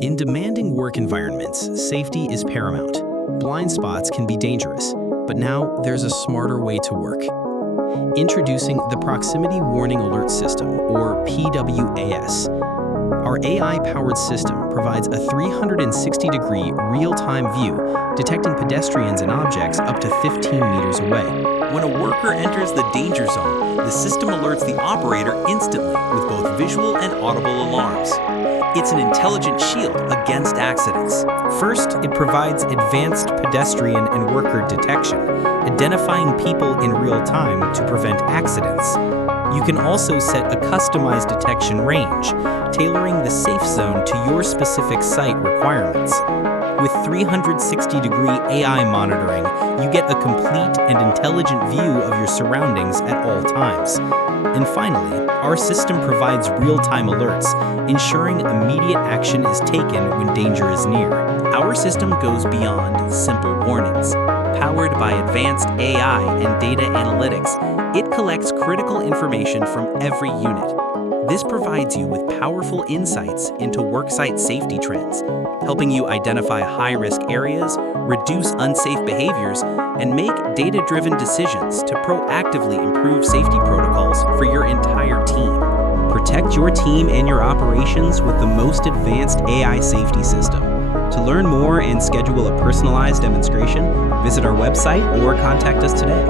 In demanding work environments, safety is paramount. Blind spots can be dangerous, but now there's a smarter way to work. Introducing the Proximity Warning Alert System, or PWAS. Our AI-powered system provides a 360-degree real-time view, detecting pedestrians and objects up to 15 meters away. When a worker enters the danger zone, the system alerts the operator instantly with both visual and audible alarms. It's an intelligent shield against accidents. First, it provides advanced pedestrian and worker detection, identifying people in real time to prevent accidents. You can also set a customized detection range, tailoring the safe zone to your specific site requirements. With 360-degree AI monitoring, you get a complete and intelligent view of your surroundings at all times. And finally, our system provides real-time alerts, ensuring immediate action is taken when danger is near. Our system goes beyond simple warnings. Powered by advanced AI and data analytics, it collects critical information from every unit. This provides you with powerful insights into worksite safety trends, helping you identify high-risk areas, reduce unsafe behaviors, and make data-driven decisions to proactively improve safety protocols for your entire team. Protect your team and your operations with the most advanced AI safety system. To learn more and schedule a personalized demonstration, visit our website or contact us today.